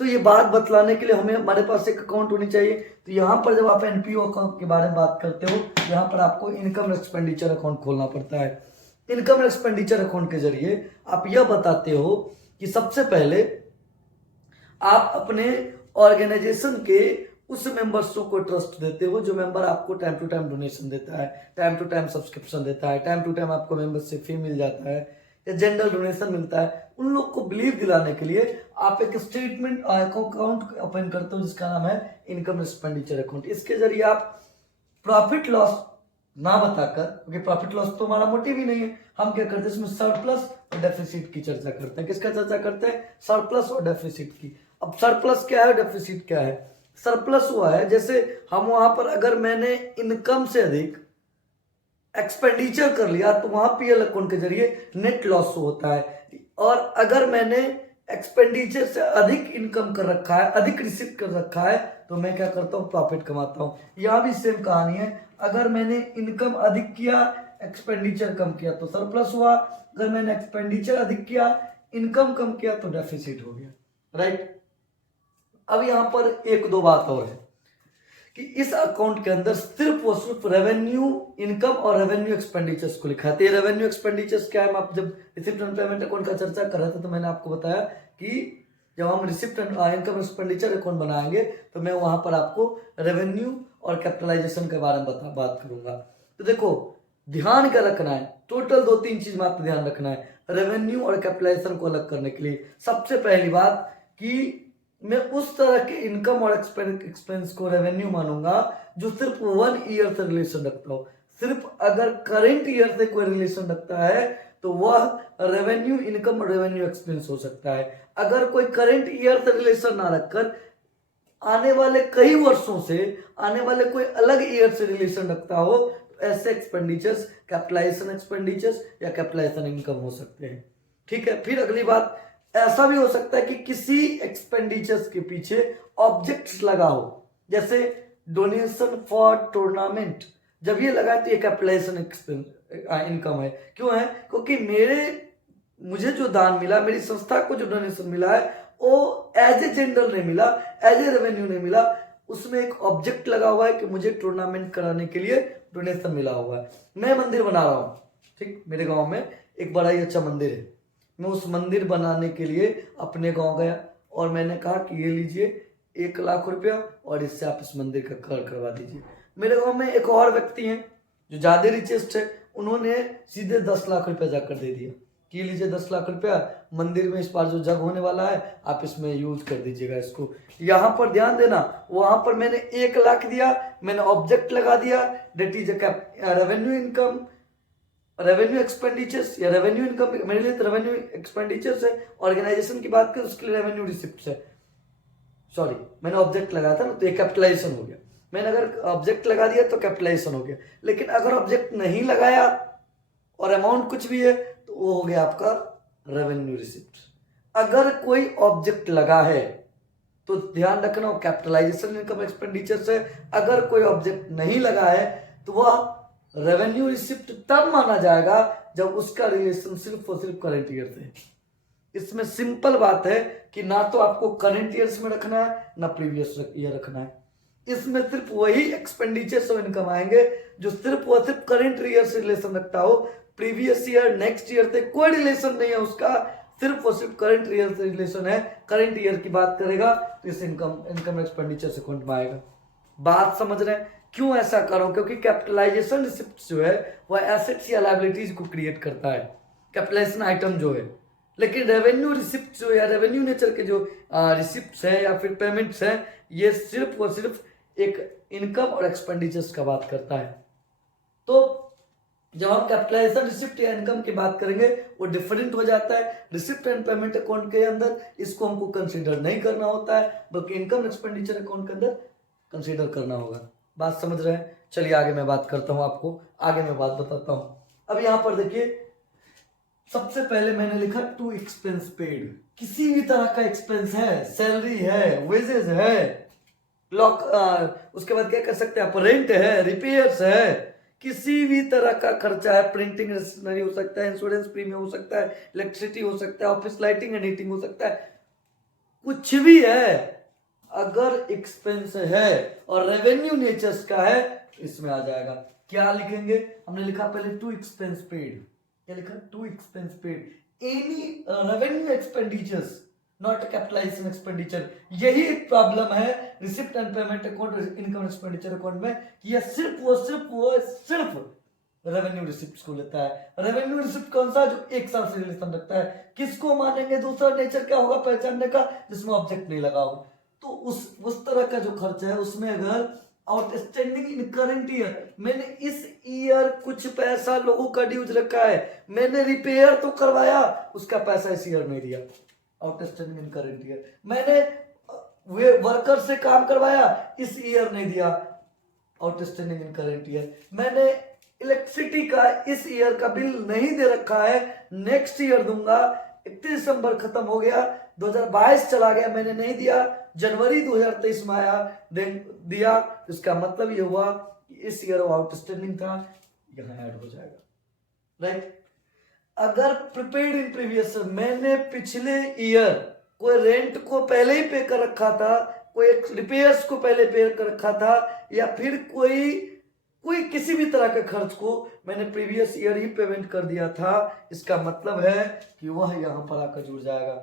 तो ये बात बतलाने के लिए हमें हमारे पास एक अकाउंट होनी चाहिए। तो यहाँ पर जब आप एनपीओ अकाउंट के बारे में बात करते हो, यहाँ पर आपको इनकम एक्सपेंडिचर अकाउंट खोलना पड़ता है। इनकम एक्सपेंडिचर अकाउंट के जरिए आप यह बताते हो कि सबसे पहले आप अपने ऑर्गेनाइजेशन के उस मेंबर्सों को ट्रस्ट देते हो जो मेंबर आपको टाइम टू टाइम डोनेशन देता है, टाइम टू टाइम सब्सक्रिप्शन देता है, टाइम टू टाइम आपको मेंबरशिप फी मिल जाता है या जनरल डोनेशन मिलता है। उन लोग को बिलीव दिलाने के लिए आप एक स्टेटमेंट अकाउंट ओपन करते हो जिसका नाम है इनकम एक्सपेंडिचर अकाउंट। इसके जरिए आप प्रॉफिट लॉस ना बताकर, क्योंकि प्रॉफिट लॉस तो हमारा मोटिव ही नहीं है, हम क्या करते हैं इसमें सरप्लस और डेफिसिट की चर्चा करते हैं। किसका चर्चा करते हैं? सरप्लस और डेफिसिट की। अब सरप्लस क्या है, डेफिसिट क्या है? सरप्लस हुआ है जैसे हम वहां पर अगर मैंने इनकम से अधिक एक्सपेंडिचर कर लिया तो वहां पीएल अकाउंट के जरिए नेट लॉस होता है। और अगर मैंने एक्सपेंडिचर से अधिक इनकम कर रखा है, अधिक रिसीव कर रखा है, तो मैं क्या करता हूं? प्रॉफिट कमाता हूं। यहां भी सेम कहानी है, अगर मैंने इनकम अधिक किया, एक्सपेंडिचर कम किया तो सरप्लस हुआ। अगर मैंने एक्सपेंडिचर अधिक किया, इनकम कम किया तो डेफिसिट हो गया, राइट। अब यहां पर एक दो बात और है कि इस अकाउंट के अंदर सिर्फ और सिर्फ रेवेन्यू इनकम और रेवेन्यू एक्सपेंडिचर्स को लिखा है। रेवेन्यू एक्सपेंडिचर्स क्या है? आप जब रिसिप्ट एंड पेमेंट अकाउंट का चर्चा कर रहे थे तो मैंने आपको बताया कि जब हम receipt and income expenditure account बनाएंगे तो मैं वहां पर आपको रेवेन्यू और कैपिटलाइजेशन के बारे में बात करूंगा। तो देखो, ध्यान क्या रखना है? टोटल 2-3 चीज मात्र ध्यान रखना है रेवेन्यू और कैपिटलाइजेशन को अलग करने के लिए। सबसे पहली बात कि मैं उस तरह के इनकम और एक्सपेंस को रेवेन्यू मानूंगा जो सिर्फ 1 ईयर से रिलेशन रखता हो। सिर्फ अगर करेंट ईयर से कोई रिलेशन रखता है तो वह रेवेन्यू इनकम और रेवेन्यू एक्सपेंस हो सकता है। अगर कोई करेंट ईयर से रिलेशन ना रखकर आने वाले कई वर्षों से, आने वाले कोई अलग ईयर से रिलेशन रखता हो, तो ऐसे एक्सपेंडिचर्स कैपिटलाइजेशन एक्सपेंडिचर्स या कैपिटलाइजेशन इनकम हो सकते हैं। ठीक है। फिर अगली बात, ऐसा भी हो सकता है कि किसी एक्सपेंडिचर्स के पीछे ऑब्जेक्ट्स लगा हो, जैसे डोनेशन फॉर टूर्नामेंट। जब ये लगा तो ये कैपिटलाइजेशन इनकम है। क्यों है? क्योंकि मुझे जो दान मिला, मेरी संस्था को जो डोनेशन मिला है, वो एज ए जनरल नहीं मिला, एज ए रेवेन्यू नहीं मिला, उसमें एक ऑब्जेक्ट लगा हुआ है कि मुझे टूर्नामेंट कराने के लिए डोनेशन मिला हुआ है। मैं मंदिर बना रहा हूँ, ठीक, मेरे गांव में एक बड़ा ही अच्छा मंदिर है। मैं उस मंदिर बनाने के लिए अपने गांव गया और मैंने कहा कि ये लीजिए 1 लाख रुपया और इससे आप इस मंदिर का कर करवा दीजिए। मेरे गांव में एक और व्यक्ति हैं जो ज्यादा रिचेस्ट है, उन्होंने सीधे 10 लाख रुपया जाकर दे दिया कि लीजिए 10 लाख रुपया, मंदिर में इस बार जो जग होने वाला है आप इसमें यूज कर दीजिएगा इसको। यहाँ पर ध्यान देना, वहां पर मैंने 1 लाख दिया, मैंने ऑब्जेक्ट लगा दिया, that is revenue income, revenue expenditures या रेवेन्यू इनकम। मेरे लिए तो रेवेन्यू एक्सपेंडिचर्स है। ऑर्गेनाइजेशन की बात करें उसके लिए रेवेन्यू रिसिप्ट है। सॉरी, मैंने ऑब्जेक्ट लगाया था ना, तो ये कैपिटलाइजेशन हो गया। मैंने अगर ऑब्जेक्ट लगा दिया तो कैपिटलाइजेशन हो गया। लेकिन अगर ऑब्जेक्ट नहीं लगाया और अमाउंट कुछ भी है तो वो हो गया आपका रेवेन्यू रिसिप्ट। अगर कोई ऑब्जेक्ट लगा है तो ध्यान रखना वो कैपिटलाइजेशन इनकम एक्सपेंडिचर से अगर कोई ऑब्जेक्ट नहीं लगा है तो वह रेवेन्यू रिसिप्ट तब माना जाएगा जब उसका रिलेशन सिर्फ और सिर्फ करंट ईयर से। इसमें सिंपल बात है कि ना तो आपको करंट ईयर्स में रखना है ना प्रीवियस ईयर रखना है। इसमें सिर्फ वही एक्सपेंडिचर्स और इनकम आएंगे जो सिर्फ और सिर्फ करंट ईयर से रिलेशन रखता हो। प्रीवियस ईयर नेक्स्ट ईयर से कोई रिलेशन नहीं है उसका, सिर्फ और सिर्फ करंट ईयर से रिलेशन है। करंट ईयर की बात करेगा तो इस इनकम एक्सपेंडिचर अकाउंट में आएगा। बात समझ रहे हैं क्यों ऐसा करो? क्योंकि कैपिटलाइजेशन रिसिप्ट जो है वह एसेट्स या लायबिलिटीज को क्रिएट करता है, कैपिटलाइजेशन आइटम जो है। लेकिन रेवेन्यू रिसिप्ट जो या रेवेन्यू नेचर के जो रिसिप्ट्स हैं या फिर पेमेंट्स हैं, ये सिर्फ और सिर्फ एक इनकम और एक्सपेंडिचर्स का बात करता है। तो जब हम कैपिटलाइजेशन रिसिप्ट या इनकम की बात करेंगे वो डिफरेंट हो जाता है। रिसिप्ट एंड पेमेंट अकाउंट के अंदर इसको हमको कंसीडर नहीं करना होता है, बल्कि इनकम एक्सपेंडिचर अकाउंट के अंदर कंसीडर करना होगा। बात समझ रहे हैं? चलिए आगे मैं बात करता हूं, आपको आगे मैं बात बताता हूं। अब यहां पर देखिए, सबसे पहले मैंने लिखा टू एक्सपेंस पेड। किसी भी तरह का एक्सपेंस है, सैलरी है, वेजेस है, उसके बाद क्या कर सकते हैं आप, रेंट है, रिपेयर्स है, किसी भी तरह का खर्चा है, प्रिंटिंग स्टेशनरी हो सकता है, इंश्योरेंस प्रीमियम हो सकता है, इलेक्ट्रिसिटी हो सकता है, ऑफिस लाइटिंग एंड हीटिंग हो सकता है, कुछ भी है, अगर एक्सपेंस है और रेवेन्यू नेचर्स का है इसमें आ जाएगा। क्या लिखेंगे? हमने लिखा पहले टू एक्सपेंस पेड। क्या लिखा? To expense paid any revenue expenditures not capitalization expenditure. यही एक प्रॉब्लम है receipt and payment account income expenditure account में कि यह सिर्फ रेवेन्यू रिसिप्ट को लेता है। रेवेन्यू रिसिप्ट कौन सा? जो एक साल से रिलेशन रखता है। किसको मानेंगे? दूसरा नेचर क्या होगा पहचानने का, जिसमें ऑब्जेक्ट नहीं लगा हो। तो उस तरह का जो खर्चा है उसमें अगर आउटस्टैंडिंग इन करंट ईयर, मैंने इस ईयर कुछ पैसा लोगों का ड्यूज रखा है, मैंने रिपेयर तो करवाया, उसका पैसा इस ईयर नहीं दिया, आउटस्टैंडिंग इन करंट ईयर। मैंने वे वर्कर से काम करवाया, इस ईयर नहीं दिया, आउटस्टैंडिंग इन करंट ईयर। मैंने इलेक्ट्रिसिटी का इस ईयर का बिल नहीं दे रखा है, नेक्स्ट ईयर दूंगा। 31 दिसंबर खत्म हो गया, 2022 चला गया, मैंने नहीं दिया, जनवरी 2023 में आया दिया, इसका मतलब ये हुआ कि इस ईयर आउटस्टैंडिंग था, यहां ऐड हो जाएगा। राइट? अगर प्रीपेड इन प्रीवियस, मैंने पिछले ईयर कोई रेंट को पहले ही पे कर रखा था, कोई रिपेयर्स को पहले पे कर रखा था, या फिर कोई किसी भी तरह के खर्च को मैंने प्रीवियस ईयर ही पेमेंट कर दिया था, इसका मतलब है कि वह यहां पर आकर जुड़ जाएगा।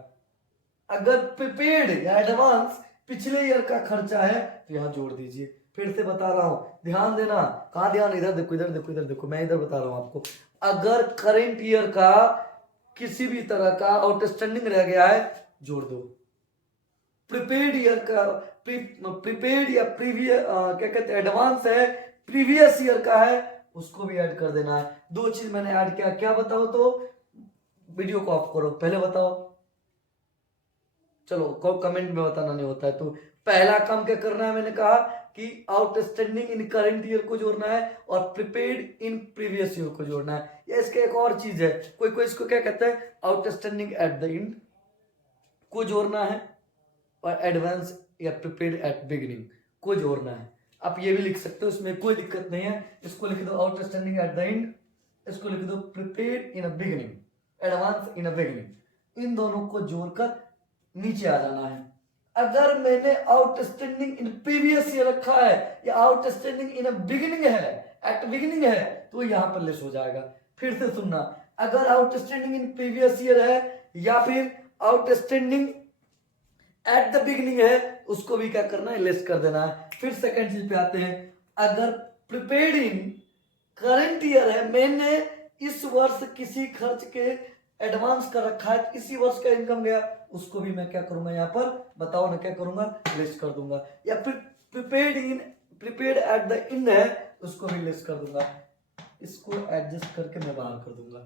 अगर प्रीपेड या एडवांस पिछले ईयर का खर्चा है तो यहां जोड़ दीजिए। फिर से बता रहा हूं, ध्यान देना। कहां ध्यान? इधर देखो, इधर देखो, इधर देखो, मैं इधर बता रहा हूं आपको। अगर करंट ईयर का किसी भी तरह का आउटस्टैंडिंग रह गया है, जोड़ दो। प्रीपेड ईयर का, प्रीपेड या प्रीवियस क्या कहते हैं, एडवांस है, प्रीवियस ईयर का है, उसको भी ऐड कर देना है। दो चीज मैंने ऐड किया, क्या बताओ? तो वीडियो को ऑफ करो, पहले बताओ। चलो कमेंट में बताना नहीं होता है। तो पहला काम क्या करना है? मैंने कहा कि आउटस्टैंडिंग इन करंट ईयर को जोड़ना है और प्रीपेड इन प्रीवियस ईयर को जोड़ना है। या इसके एक और चीज है, कोई इसको क्या कहता है, आउटस्टैंडिंग एट द एंड को जोड़ना है, और एडवांस या प्रीपेड एट बिगिनिंग को जोड़ना है। आप ये भी लिख सकते हो, इसमें कोई दिक्कत नहीं है। इसको लिख दो आउटस्टैंडिंग एट द एंड, इसको लिख दो prepaid in a beginning, advance in a beginning. इन दोनों को जोड़कर नीचे आ जाना है। अगर मैंने आउटस्टैंडिंग इन प्रीवियस ईयर रखा है या आउटस्टैंडिंग इन अ बिगिनिंग है, एट बिगिनिंग है, तो यहां पर लेस हो जाएगा। फिर से सुनना, अगर आउटस्टैंडिंग इन प्रीवियस ईयर है या फिर आउटस्टैंडिंग एट द बिगिनिंग है, उसको भी क्या करना है, लेस कर देना है। फिर सेकंड चीज पे आते हैं, अगर प्रीपेड इन करंट ईयर है, मैंने इस वर्ष किसी खर्च के एडवांस कर रखा है, इसी वर्ष का इनकम गया, उसको भी मैं क्या करूंगा, यहां पर बताओ ना क्या करूंगा, लेस कर दूंगा। या फिर प्रीपेड एट द एंड है, उसको भी लेस कर दूंगा। इसको एडजस्ट करके मैं बाहर कर दूंगा।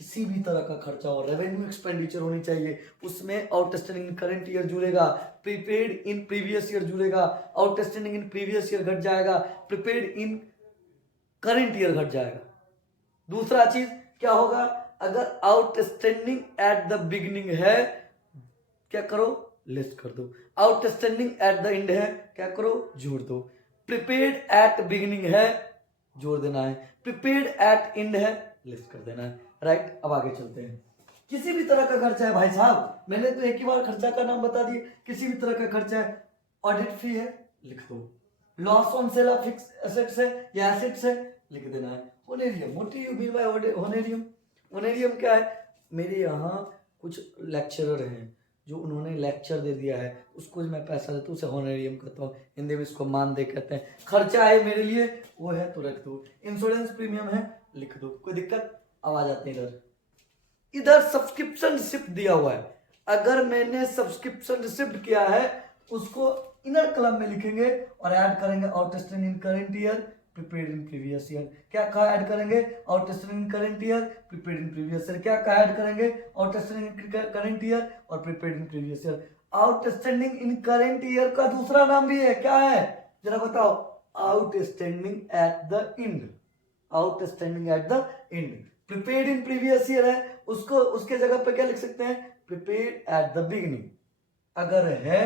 किसी भी तरह का खर्चा और रेवेन्यू एक्सपेंडिचर होनी चाहिए, उसमें आउटस्टैंडिंग इन करंट ईयर जुड़ेगा, प्रीपेड इन प्रीवियस ईयर जुड़ेगा, आउटस्टैंडिंग इन प्रीवियस ईयर घट जाएगा, प्रीपेड इन करंट ईयर घट जाएगा। दूसरा चीज क्या होगा, अगर आउटस्टैंडिंग एट द बिगिनिंग है, क्या करो, लेस कर दो। आउटस्टैंडिंग एट द एंड है, क्या करो, जोड़ दो। प्रिपेयर्ड एट बिगिनिंग है, जोड़ देना है। प्रिपेयर्ड एट एंड है, लेस कर देना है। राइट, अब आगे चलते हैं। किसी भी तरह का खर्चा है भाई साहब, मैंने तो एक ही बार खर्चा का नाम बता दिया। किसी भी तरह का खर्चा है, ऑडिट फी है, लिख दो। Loss on sale of fix assets है या एसेट्स है, लिख देना है। Honorarium, what do you mean by honorarium? Honorarium क्या है? मेरे यहाँ कुछ लेक्चरर हैं जो उन्होंने लेक्चर दे दिया है, उसको मैं पैसा देता हूँ, उसे होनेरियम कहता हूँ, हिंदी में इसको मानदेय कहते हैं। खर्चा है मेरे लिए, वो है तो रख दो। इंश्योरेंस प्रीमियम है, लिख दो, कोई दिक्कत? अब आ जाते हैं इधर सब्सक्रिप्शन रिसिप्ट दिया हुआ है। अगर मैंने सब्सक्रिप्शन रिसिप्ट किया है, उसको इनर कलम में लिखेंगे और ऐड करेंगे outstanding in current year, prepaid in previous year. क्या कहा ऐड करेंगे? Outstanding in current year, prepaid in previous year. क्या कहा ऐड करेंगे? आउटस्टैंडिंग इन करंट ईयर और prepaid in previous year. Outstanding in current year का दूसरा नाम भी है, क्या है जरा बताओ? Outstanding at the and. Outstanding at the and. Prepaid in previous year है, उसको उसके जगह पे क्या लिख सकते हैं? Prepaid at the beginning. अगर है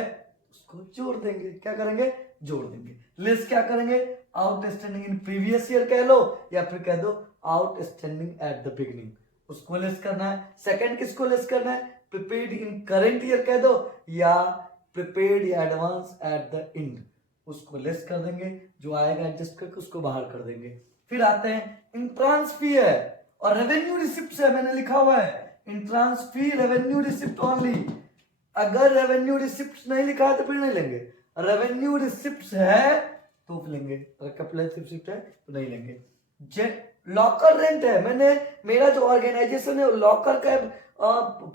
उसको जोड़ देंगे, क्या करेंगे? जोड़ देंगे। लेस क्या करेंगे? आउटस्टैंडिंग इन प्रीवियस ईयर कह लो या फिर कह दो आउटस्टैंडिंग एट द बिगिनिंग, उसको लेस करना है। सेकंड किसको लेस करना है? प्रीपेड इन करंट ईयर कह दो या prepaid advance at the and, उसको लेस कर देंगे। जो आएगा एडजस्ट करके उसको बाहर कर देंगे। फिर आते हैं इंट्रांस फी है और रेवेन्यू रिसिप्ट है, मैंने लिखा हुआ है इंट्रांस फी रेवेन्यू रिसिप्ट ओनली। अगर रेवेन्यू रिसिप्ट नहीं लिखा है तो फिर नहीं लेंगे, रेवेन्यू रिसिप्ट है तो लेंगे, अगर कैपिटल रिसिप्ट है तो नहीं लेंगे। लॉकर रेंट है, मैंने मेरा जो ऑर्गेनाइजेशन है लॉकर का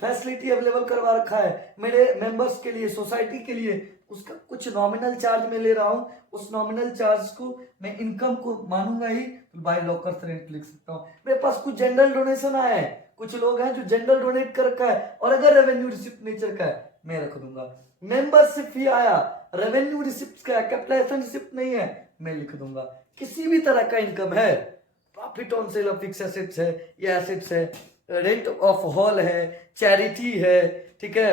फैसिलिटी अवेलेबल करवा रखा है मेरे मेंबर्स के लिए, सोसाइटी के लिए। उसका कुछ नॉमिनल चार्ज में ले रहा हूं, उस नॉमिनल चार्ज को मैं इनकम को मानूंगा ही, तो बाय लॉकर रेंट लिख सकता हूं। मेरे पास कुछ जनरल डोनेशन आया है, कुछ लोग हैं जो जनरल डोनेट कर रखा है और अगर रेवेन्यू रिसिप्ट नेचर का है मैं रख दूंगा। मेंबरशिप फी आया, रेवेन्यू रिसिप्ट का है, कैपिटलाइजेशन रिसिप्ट नहीं है, मैं लिख दूंगा। किसी भी तरह का इनकम है, profit on sale of fix assets है या एसेट्स है, रेंट ऑफ हॉल है, चैरिटी है, ठीक है,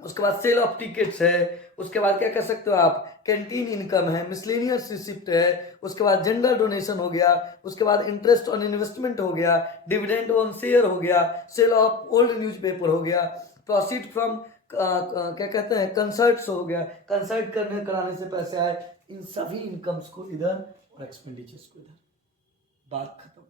उसके बाद सेल ऑफ टिकट्स है, उसके बाद क्या कह सकते हो आप, कैंटीन इनकम है, मिसलेनियस रिसिप्ट है, उसके बाद जनरल डोनेशन हो गया, उसके बाद इंटरेस्ट ऑन इन्वेस्टमेंट हो गया, डिविडेंड ऑन शेयर हो गया, सेल ऑफ ओल्ड न्यूज़पेपर हो गया, प्रोसीड फ्रॉम क्या कहते हैं कंसर्ट्स हो गया, कंसर्ट करने कराने से पैसे आए। इन सभी इनकम्स को इधर और एक्सपेंडिचर्स को इधर। बात खत्म,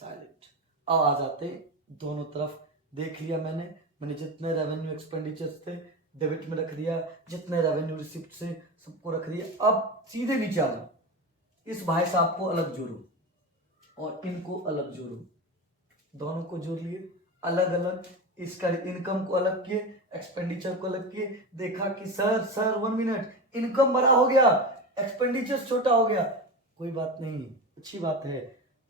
साइलेंट। अब आ जाते हैं दोनों तरफ। देख लिया मैंने जितने रेवेन्यू एक्सपेंडिचर्स थे डेबिट में रख दिया, जितने रेवेन्यू रिसिप्ट से सबको रख दिया। अब सीधे नीचे आ जाओ, इस भाई साहब को अलग जोड़ो और इनको अलग जोड़ो, दोनों को जोड़ लिए अलग अलग, इसका इनकम को अलग किए, एक्सपेंडिचर को अलग किए। देखा कि सर 1 मिनट, इनकम बड़ा हो गया, एक्सपेंडिचर छोटा हो गया, कोई बात नहीं, अच्छी बात है।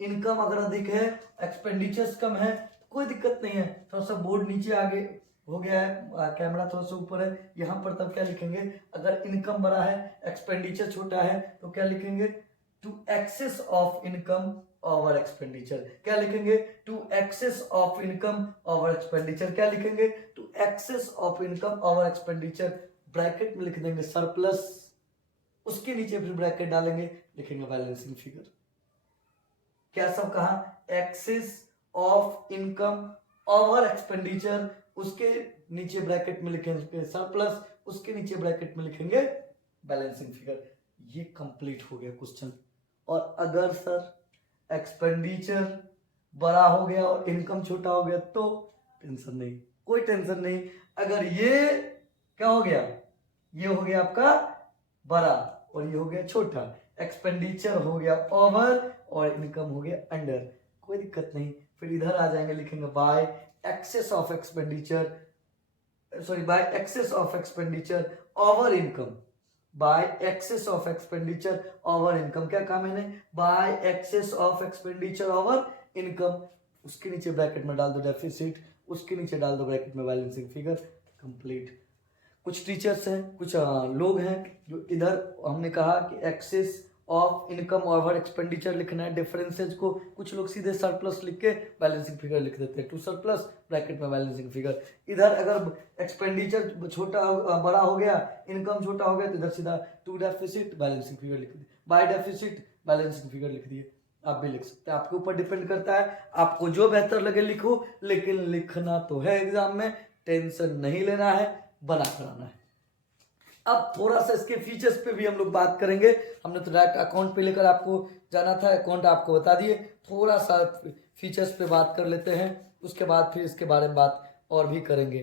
इनकम अगर अधिक है, एक्सपेंडिचर्स कम है, कोई दिक्कत नहीं है। थोड़ा सा बोर्ड नीचे आगे हो गया है, कैमरा थोड़ा सा ऊपर है, यहाँ पर तब क्या लिखेंगे? अगर इनकम बड़ा है, एक्सपेंडिचर छोटा है तो क्या लिखेंगे? To excess of income over expenditure. क्या लिखेंगे? To excess of income over expenditure. क्या लिखेंगे? To excess of income over expenditure. Bracket में लिख देंगे सरप्लस, उसके नीचे फिर ब्रैकेट डालेंगे, लिखेंगे बैलेंसिंग फिगर। क्या सब कहा? Excess of income over expenditure, उसके नीचे ब्रैकेट में लिखेंगे सरप्लस, उसके नीचे ब्रैकेट में लिखेंगे बैलेंसिंग फिगर। ये कंप्लीट हो गया क्वेश्चन। और अगर सर एक्सपेंडिचर बड़ा हो गया और इनकम छोटा हो गया तो टेंशन नहीं, कोई टेंशन नहीं। अगर ये क्या हो गया, ये हो गया आपका बड़ा और ये हो गया छोटा, एक्सपेंडिचर हो गया ओवर और इनकम हो गया अंडर, कोई दिक्कत नहीं। फिर इधर आ जाएंगे, लिखेंगे bye access of expenditure, sorry bye access of expenditure over income, bye access of expenditure over income. क्या कहा मैंने? Bye access of expenditure over income, उसके नीचे ब्रैकेट में डाल दो डेफिसिट, उसके नीचे डाल दो ब्रैकेट में बैलेंसिंग फिगर, कंप्लीट। कुछ टीचर्स हैं, कुछ लोग हैं जो इधर हमने कहा कि excess of income over expenditure लिखना है। डिफरेंसेज को कुछ लोग सीधे सरप्लस लिख के बैलेंसिंग फिगर लिख देते हैं, टू सरप्लस ब्रैकेट में बैलेंसिंग फिगर। इधर अगर एक्सपेंडिचर छोटा बड़ा हो गया, इनकम छोटा हो गया, तो इधर सीधा टू डेफिसिट बैलेंसिंग फिगर लिख दिए, बाय डेफिसिट बैलेंसिंग फिगर लिख दिए। आप भी लिख सकते हैं, आपके ऊपर डिपेंड करता है, आपको जो बेहतर लगे लिखो, लेकिन लिखना तो है एग्जाम में, टेंशन नहीं लेना है, बना कराना है। अब थोड़ा सा इसके फीचर्स पे भी हम लोग बात करेंगे। हमने तो डायरेक्ट अकाउंट पे लेकर आपको जाना था, अकाउंट आपको बता दिए, थोड़ा सा फीचर्स पे बात कर लेते हैं, उसके बाद फिर इसके बारे में बात और भी करेंगे।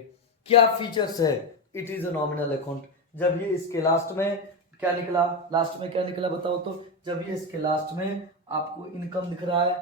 क्या फीचर्स है it is a nominal account? जब ये इसके लास्ट में क्या निकला, लास्ट में क्या निकला बताओ तो? जब ये इसके लास्ट में आपको इनकम दिख रहा है,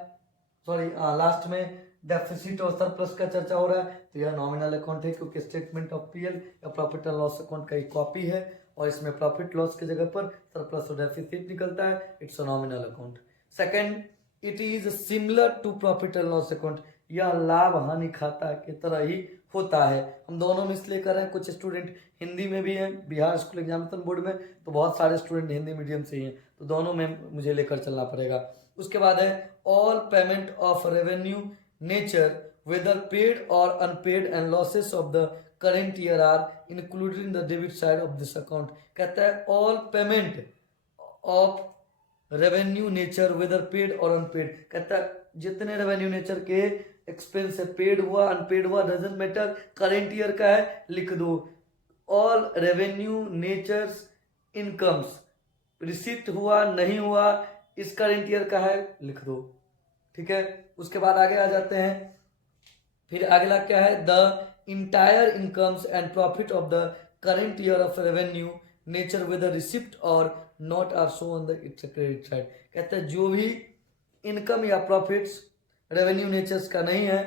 सॉरी लास्ट में डेफिसिट और सरप्लस का चर्चा हो रहा है, तो यह नॉमिनल अकाउंट है, क्योंकि स्टेटमेंट ऑफ पीएल या प्रॉफिट एंड लॉस अकाउंट का एक कॉपी है और इसमें प्रॉफिट लॉस की जगह पर सरप्लस और डेफिसिट निकलता है। It's a nominal account. Second, it is similar to profit and loss account. यह लाभ हानि खाता की तरह ही होता है। हम दोनों में इसलिए कर रहे हैं, कुछ स्टूडेंट हिंदी में भी हैं बिहार स्कूल एग्जामिनेशन बोर्ड में, तो बहुत सारे स्टूडेंट हिंदी मीडियम से ही हैं, तो दोनों में मुझे लेकर चलना पड़ेगा। उसके बाद है all payment of revenue nature whether paid or unpaid and losses of the current year are included in the debit side of this account। कहता है all payment of revenue nature whether paid or unpaid, कहता है जितने revenue nature के expense है, paid हुआ unpaid हुआ doesn't matter, current year का है लिख दो। All revenue natures incomes, receipt हुआ नहीं हुआ इस करेंट ईयर का है लिख दो, ठीक है। उसके बाद आगे आ जाते हैं, फिर अगला क्या है, the entire incomes and profit of the current year of revenue nature with receipt और not are show on the its credit side. कहते हैं जो भी इनकम या प्रॉफिट्स रेवेन्यू नेचर्स का नहीं है,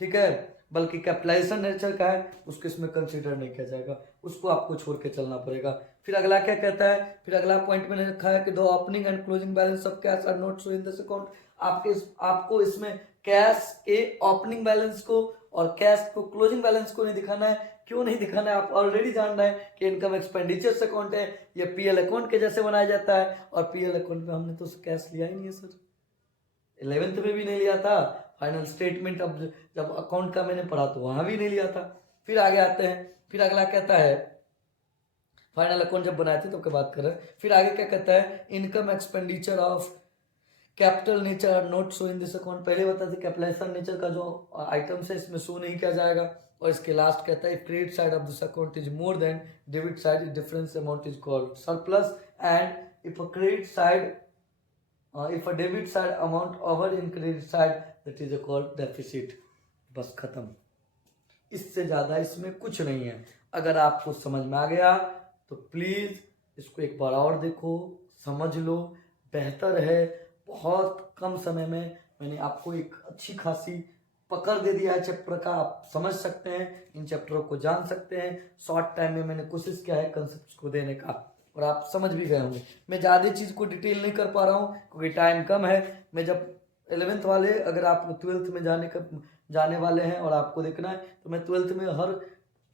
ठीक है, बल्कि कैपिटलाइजेशन नेचर का है, उसको इसमें कंसीडर नहीं किया जाएगा, उसको आपको छोड़ के चलना पड़ेगा। फिर अगला क्या कहता है, फिर अगला पॉइंट मैंने लिखा है कि the opening and closing balance of cash are not show in this account. आपको इसमें कैश के ओपनिंग बैलेंस को और कैश को क्लोजिंग बैलेंस को नहीं दिखाना है। क्यों नहीं दिखाना है? आप ऑलरेडी जान रहे हैं कि इनकम एक्सपेंडिचर्स अकाउंट है, ये पीएल अकाउंट के जैसे बनाया जाता है, और पीएल अकाउंट में हमने तो कैश लिया ही नहीं है सर, 11th में भी नहीं लिया था, फाइनल स्टेटमेंट अब जब अकाउंट का मैंने पढ़ा तो वहां भी नहीं लिया था। फिर आगे आते हैं, फिर अगला कहता है, फाइनल अकाउंट जब बनाए थे तो क्या बात कर रहे हैं। फिर आगे क्या कहता है, income expenditure of capital nature are not show in this account. पहले बता थे कैपिटलाइजेशन नेचर का जो आइटम्स है इसमें शो नहीं किया जाएगा। और इसके लास्ट कहता है credit side of this account is more than debit side, difference amount is called surplus, and if a credit side if a debit side amount over in credit side that is called deficit। बस खत्म, इससे ज़्यादा इसमें कुछ नहीं है। अगर आपको समझ में आ गया तो प्लीज़ इसको एक बार और देखो, समझ लो, बेहतर है। बहुत कम समय में मैंने आपको एक अच्छी खासी पकड़ दे दिया है चैप्टर का, आप समझ सकते हैं, इन चैप्टरों को जान सकते हैं। शॉर्ट टाइम में मैंने कोशिश किया है कंसेप्ट को देने का, और आप समझ भी गए होंगे। मैं ज़्यादा चीज़ को डिटेल नहीं कर पा रहा हूँ क्योंकि टाइम कम है। मैं जब 11th वाले, अगर आप 12th में जाने वाले हैं और आपको देखना है, तो मैं 12th में हर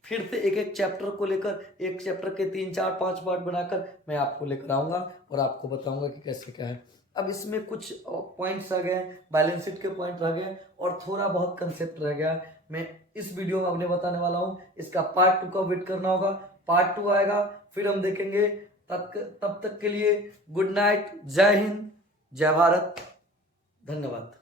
फिर से एक एक चैप्टर को लेकर, एक चैप्टर के 3 4 5 पार्ट बनाकर मैं आपको लेकर आऊँगा और आपको बताऊँगा कि कैसे क्या है। अब इसमें कुछ पॉइंट्स आ गए, बैलेंस शीट के पॉइंट रह गए और थोड़ा बहुत कंसेप्ट रह गया। मैं इस वीडियो में अपने बताने वाला हूँ, इसका पार्ट 2 का वेट करना होगा। पार्ट 2 आएगा, फिर हम देखेंगे। तब तक के लिए गुड नाइट, जय हिंद, जय भारत, धन्यवाद।